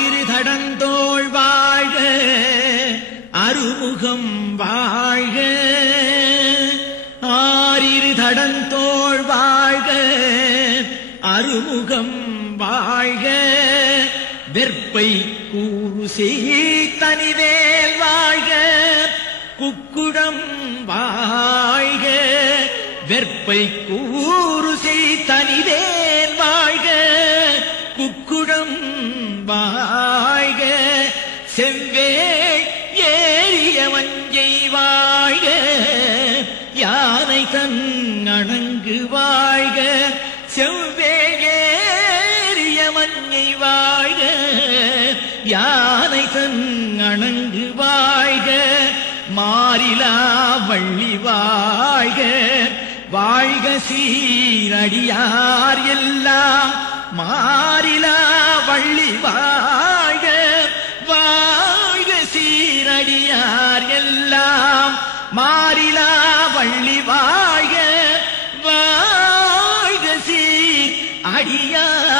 ஆரிரு தடந்தோள் வாழ்க அருமுகம் வாழ்க ஆரிரு தடந்தோள் வாழ்க அருமுகம் வாழ்க வெற்பை கூறு செய்தனிவேல் வாழ்க குக்குடம் வாழ்க வெற்பை கூறு செய்தனிவேல் வாழ்க குக்குடம் வாழ்க செவ்வேள் ஏறிய வஞ்சை வாழ்க யானை தன் அணங்கு வாழ்க செவ்வேள் ஏறிய மஞ்சை வாழ்க யானை தன் அணங்கு வாழ்க மாறிலா வள்ளி வாழ்க வாழ்க சீரடியார் எல்லாம் மாறிலா வள்ளி வாழ்க வாழ்க சீரடியார் எல்லாம் மாறிலா வள்ளி வாழ்க வாழ்க சீர் அடியார்